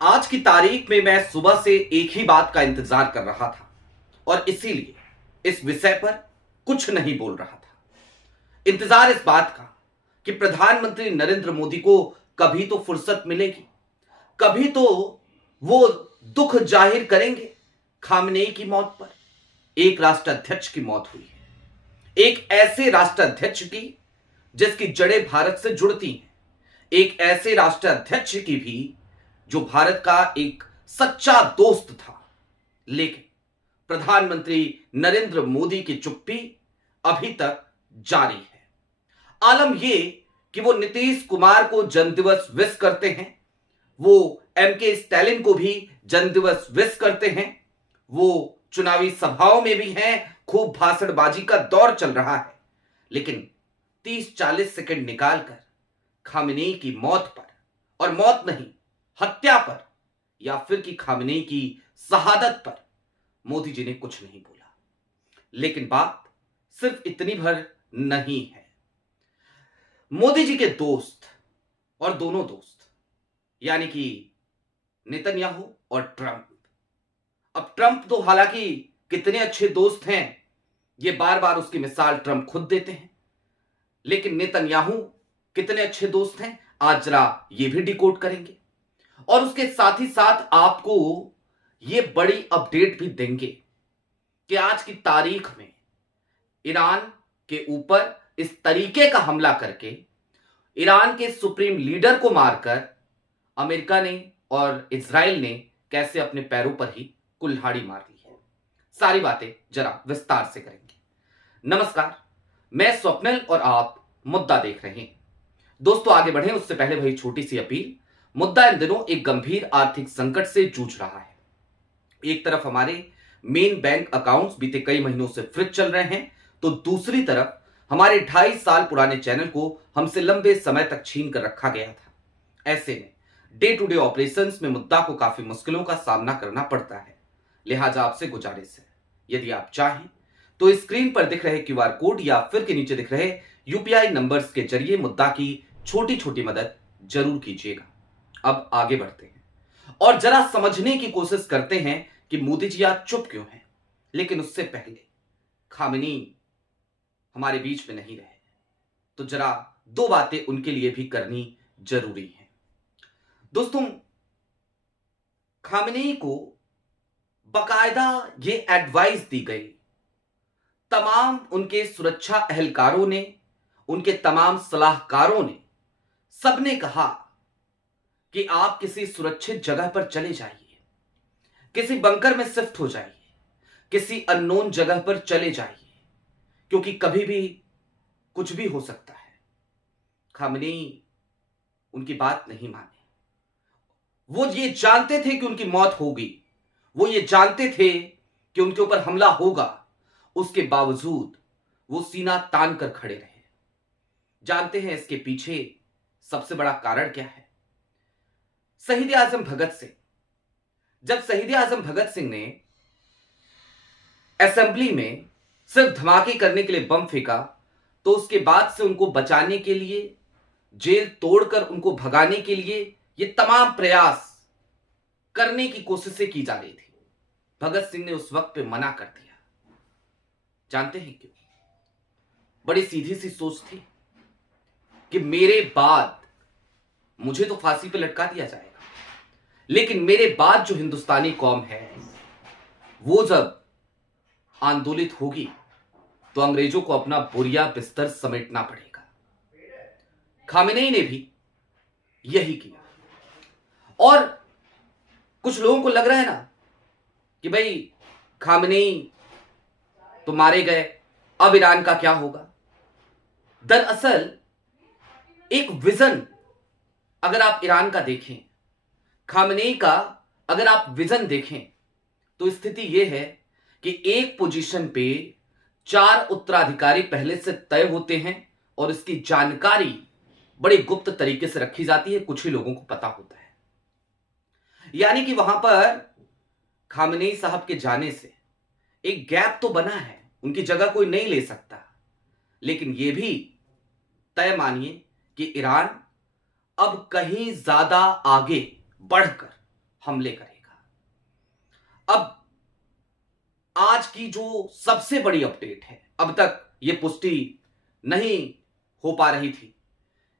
आज की तारीख में मैं सुबह से एक ही बात का इंतजार कर रहा था और इसीलिए इस विषय पर कुछ नहीं बोल रहा था। इंतजार इस बात का कि प्रधानमंत्री नरेंद्र मोदी को कभी तो फुर्सत मिलेगी, कभी तो वो दुख जाहिर करेंगे खामनेई की मौत पर। एक राष्ट्राध्यक्ष की मौत हुई है, एक ऐसे राष्ट्राध्यक्ष की जिसकी जड़ें भारत से जुड़ती हैं, एक ऐसे राष्ट्राध्यक्ष की भी जो भारत का एक सच्चा दोस्त था। लेकिन प्रधानमंत्री नरेंद्र मोदी की चुप्पी अभी तक जारी है। आलम यह कि वो नीतीश कुमार को जन्मदिवस विश करते हैं, वो एमके स्टैलिन को भी जन्मदिवस विश करते हैं, वो चुनावी सभाओं में भी हैं, खूब भाषणबाजी का दौर चल रहा है। लेकिन 30-40 सेकंड निकालकर खामेनेई की मौत पर, और मौत नहीं हत्या पर, या फिर कि खामेनेई की शहादत पर मोदी जी ने कुछ नहीं बोला। लेकिन बात सिर्फ इतनी भर नहीं है। मोदी जी के दोस्त और दोनों दोस्त यानी कि नेतन्याहू और ट्रंप। अब ट्रंप तो हालांकि कितने अच्छे दोस्त हैं ये बार बार उसकी मिसाल ट्रंप खुद देते हैं, लेकिन नेतन्याहू कितने अच्छे दोस्त हैं आज जरा ये भी डिकोड करेंगे। और उसके साथ ही साथ आपको ये बड़ी अपडेट भी देंगे कि आज की तारीख में ईरान के ऊपर इस तरीके का हमला करके ईरान के सुप्रीम लीडर को मारकर अमेरिका ने और इजराइल ने कैसे अपने पैरों पर ही कुल्हाड़ी मार ली है। सारी बातें जरा विस्तार से करेंगे। नमस्कार, मैं स्वप्निल और आप मुद्दा देख रहे हैं। दोस्तों आगे बढ़ें उससे पहले भाई छोटी सी अपील। मुद्दा इन दिनों एक गंभीर आर्थिक संकट से जूझ रहा है। एक तरफ हमारे मेन बैंक अकाउंट्स बीते कई महीनों से फ्रीज चल रहे हैं, तो दूसरी तरफ हमारे 2.5 साल पुराने चैनल को हमसे लंबे समय तक छीन कर रखा गया था। ऐसे में डे टू डे ऑपरेशंस में मुद्दा को काफी मुश्किलों का सामना करना पड़ता है। लिहाजा आपसे गुजारिश है, यदि आप चाहें तो स्क्रीन पर दिख रहे क्यूआर कोड या फिर के नीचे दिख रहे यूपीआई नंबर्स के जरिए मुद्दा की छोटी छोटी मदद जरूर कीजिएगा। अब आगे बढ़ते हैं और जरा समझने की कोशिश करते हैं कि मोदी जी आज चुप क्यों हैं। लेकिन उससे पहले खामेनेई हमारे बीच में नहीं रहे, तो जरा दो बातें उनके लिए भी करनी जरूरी है। दोस्तों, खामेनेई को बकायदा ये एडवाइस दी गई, तमाम उनके सुरक्षा एहलकारों ने, उनके तमाम सलाहकारों ने, सबने कहा कि आप किसी सुरक्षित जगह पर चले जाइए, किसी बंकर में शिफ्ट हो जाइए, किसी अननोन जगह पर चले जाइए, क्योंकि कभी भी कुछ भी हो सकता है। खामेनेई उनकी बात नहीं माने। वो ये जानते थे कि उनकी मौत होगी, वो ये जानते थे कि उनके ऊपर हमला होगा, उसके बावजूद वो सीना तान कर खड़े रहे। जानते हैं इसके पीछे सबसे बड़ा कारण क्या है? शहीद आजम भगत सिंह। जब शहीद आजम भगत सिंह ने असेंबली में सिर्फ धमाके करने के लिए बम फेंका, तो उसके बाद से उनको बचाने के लिए, जेल तोड़कर उनको भगाने के लिए ये तमाम प्रयास करने की कोशिशें की जा रही थी। भगत सिंह ने उस वक्त पे मना कर दिया। जानते हैं क्यों? बड़ी सीधी सी सोच थी कि मेरे बाद मुझे तो फांसी पे लटका दिया जाएगा, लेकिन मेरे बाद जो हिंदुस्तानी कौम है वो जब आंदोलित होगी तो अंग्रेजों को अपना बोरिया बिस्तर समेटना पड़ेगा। खामेनेई ने भी यही किया। और कुछ लोगों को लग रहा है ना कि भाई खामेनेई तो मारे गए, अब ईरान का क्या होगा। दरअसल एक विजन अगर आप ईरान का देखें, खामेनेई का अगर आप विजन देखें, तो स्थिति यह है कि एक पोजीशन पे 4 उत्तराधिकारी पहले से तय होते हैं और इसकी जानकारी बड़े गुप्त तरीके से रखी जाती है, कुछ ही लोगों को पता होता है। यानी कि वहां पर खामेनेई साहब के जाने से एक गैप तो बना है, उनकी जगह कोई नहीं ले सकता। लेकिन यह भी तय मानिए कि ईरान अब कहीं ज्यादा आगे बढ़कर हमले करेगा। अब आज की जो सबसे बड़ी अपडेट है, अब तक यह पुष्टि नहीं हो पा रही थी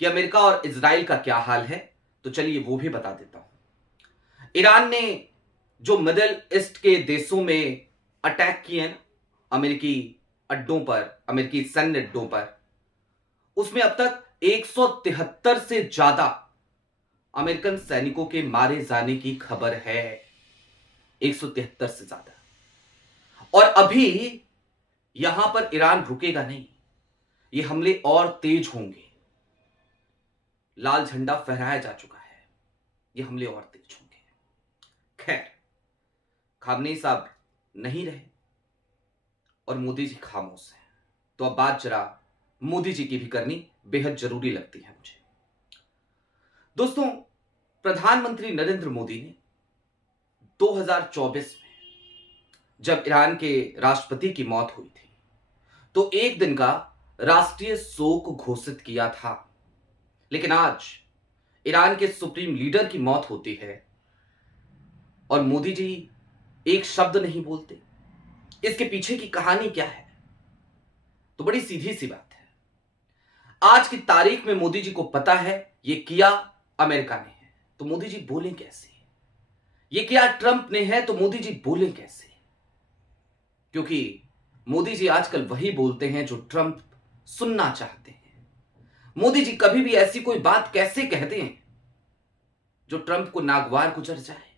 कि अमेरिका और इजराइल का क्या हाल है, तो चलिए वो भी बता देता हूं। ईरान ने जो मिडिल ईस्ट के देशों में अटैक किए ना, अमेरिकी अड्डों पर, अमेरिकी सैन्य अड्डों पर, उसमें अब तक 173 से ज्यादा अमेरिकन सैनिकों के मारे जाने की खबर है। 173 से ज्यादा। और अभी यहां पर ईरान रुकेगा नहीं, ये हमले और तेज होंगे। लाल झंडा फहराया जा चुका है, ये हमले और तेज होंगे। खैर, खामनेई साहब नहीं रहे और मोदी जी खामोश हैं, तो अब बात जरा मोदी जी की भी करनी बेहद जरूरी लगती है मुझे। दोस्तों, प्रधानमंत्री नरेंद्र मोदी ने 2024 में जब ईरान के राष्ट्रपति की मौत हुई थी, तो एक दिन का राष्ट्रीय शोक घोषित किया था। लेकिन आज ईरान के सुप्रीम लीडर की मौत होती है और मोदी जी एक शब्द नहीं बोलते। इसके पीछे की कहानी क्या है? तो बड़ी सीधी सी बात है। आज की तारीख में मोदी जी को पता है ये किया अमेरिका ने है, तो मोदी जी बोले कैसे? ये किया ट्रंप ने है, तो मोदी जी बोले कैसे? क्योंकि मोदी जी आजकल वही बोलते हैं जो ट्रंप सुनना चाहते हैं। मोदी जी कभी भी ऐसी कोई बात कैसे कहते हैं जो ट्रंप को नागवार गुजर जाए।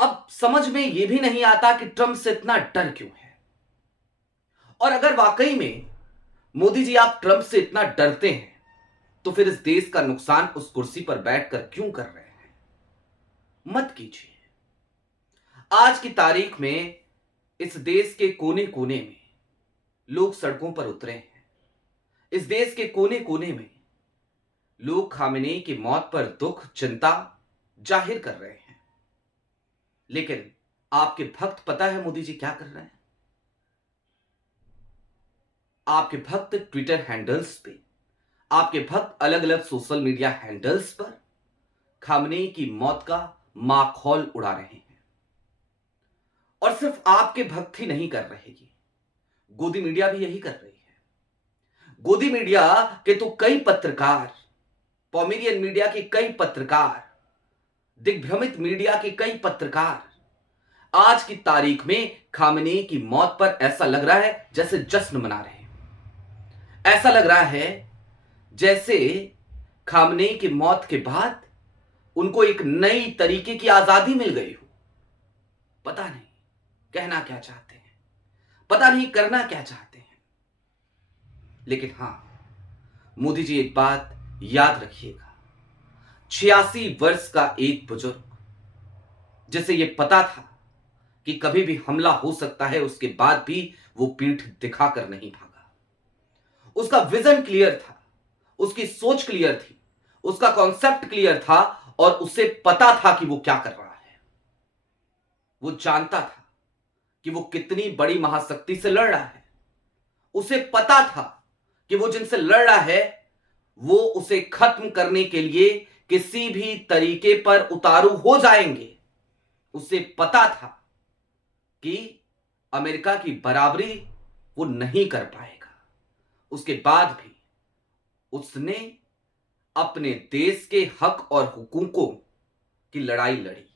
अब समझ में यह भी नहीं आता कि ट्रंप से इतना डर क्यों है। और अगर वाकई में मोदी जी आप ट्रंप से इतना डरते हैं, तो फिर इस देश का नुकसान उस कुर्सी पर बैठकर क्यों कर रहे हैं? मत कीजिए। आज की तारीख में इस देश के कोने कोने में लोग सड़कों पर उतरे हैं। इस देश के कोने कोने में लोग खामेनेई की मौत पर दुख, चिंता जाहिर कर रहे हैं। लेकिन आपके भक्त पता है मोदी जी क्या कर रहे हैं? आपके भक्त ट्विटर हैंडल्स पे, आपके भक्त अलग अलग सोशल मीडिया हैंडल्स पर खामेनेई की मौत का माखौल उड़ा रहे हैं। और सिर्फ आपके भक्त ही नहीं कर रहे, ये गोदी मीडिया भी यही कर रही है। गोदी मीडिया के तो कई पत्रकार, पॉमेरियन मीडिया के कई पत्रकार, दिग्भ्रमित मीडिया के कई पत्रकार आज की तारीख में खामेनेई की मौत पर ऐसा लग रहा है जैसे जश्न मना रहे हैं। ऐसा लग रहा है जैसे खामेनेई की मौत के बाद उनको एक नई तरीके की आजादी मिल गई हो। पता नहीं कहना क्या चाहते हैं, पता नहीं करना क्या चाहते हैं। लेकिन हां, मोदी जी एक बात याद रखिएगा, 86 वर्ष का एक बुजुर्ग जिसे यह पता था कि कभी भी हमला हो सकता है, उसके बाद भी वो पीठ दिखाकर नहीं भागा। उसका विजन क्लियर था, उसकी सोच क्लियर थी, उसका कॉन्सेप्ट क्लियर था और उसे पता था कि वो क्या कर रहा है। वो जानता था कि वो कितनी बड़ी महाशक्ति से लड़ रहा है। उसे पता था कि वो जिनसे लड़ रहा है वो उसे खत्म करने के लिए किसी भी तरीके पर उतारू हो जाएंगे। उसे पता था कि अमेरिका की बराबरी वो नहीं कर पाएगा। उसके बाद भी उसने अपने देश के हक और हुकूकों की लड़ाई लड़ी।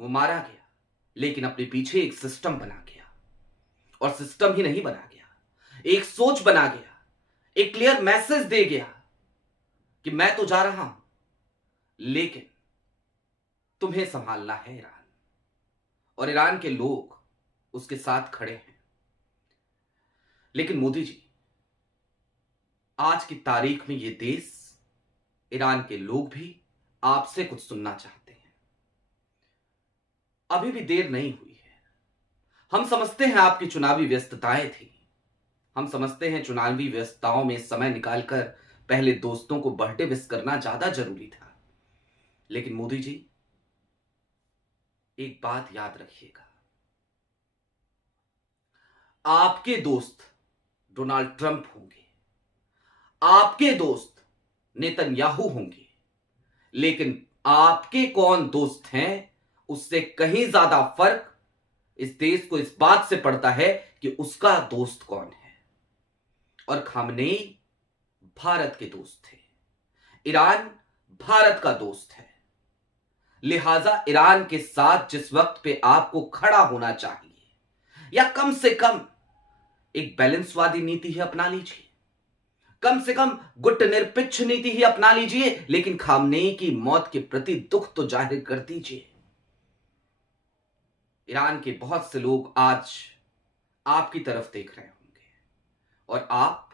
वो मारा गया, लेकिन अपने पीछे एक सिस्टम बना गया। और सिस्टम ही नहीं बना गया, एक सोच बना गया, एक क्लियर मैसेज दे गया कि मैं तो जा रहा हूं, लेकिन तुम्हें संभालना है ईरान। और ईरान के लोग उसके साथ खड़े हैं। लेकिन मोदी जी, आज की तारीख में यह देश, ईरान के लोग भी आपसे कुछ सुनना चाहते हैं। अभी भी देर नहीं हुई है। हम समझते हैं आपकी चुनावी व्यस्तताएं थी, हम समझते हैं चुनावी व्यस्तताओं में समय निकालकर पहले दोस्तों को बर्थडे विश करना ज्यादा जरूरी था। लेकिन मोदी जी, एक बात याद रखिएगा, आपके दोस्त डोनाल्ड ट्रंप होंगे, आपके दोस्त नेतन्याहू होंगे, लेकिन आपके कौन दोस्त हैं उससे कहीं ज्यादा फर्क इस देश को इस बात से पड़ता है कि उसका दोस्त कौन है। और खामनेई भारत के दोस्त थे, ईरान भारत का दोस्त है। लिहाजा ईरान के साथ जिस वक्त पे आपको खड़ा होना चाहिए, या कम से कम एक बैलेंसवादी नीति ही अपना लीजिए, कम से कम गुटनिरपेक्ष नीति ही अपना लीजिए, लेकिन खामनेई की मौत के प्रति दुख तो जाहिर कर दीजिए। ईरान के बहुत से लोग आज आपकी तरफ देख रहे होंगे और आप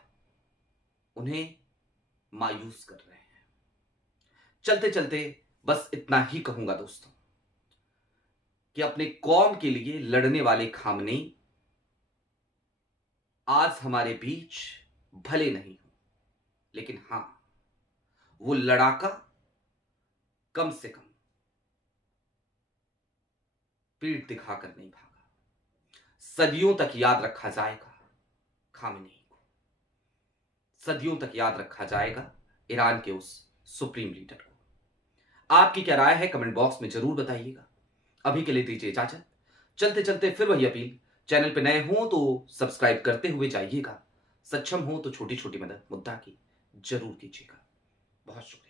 उन्हें मायूस कर रहे हैं। चलते चलते बस इतना ही कहूंगा दोस्तों कि अपने कौम के लिए लड़ने वाले खामनेई आज हमारे बीच भले नहीं हो, लेकिन हां, वो लड़ाका कम से कम पीठ दिखाकर नहीं भागा। सदियों तक याद रखा जाएगा खामनेई को, सदियों तक याद रखा जाएगा ईरान के उस सुप्रीम लीडर को। आपकी क्या राय है कमेंट बॉक्स में जरूर बताइएगा। अभी के लिए दीजिए इजाजत। चलते चलते फिर वही अपील, चैनल पे नए हो तो सब्सक्राइब करते हुए जाइएगा, सक्षम हो तो छोटी छोटी मदद मुद्दा की जरूर कीजिएगा। बहुत शुक्रिया।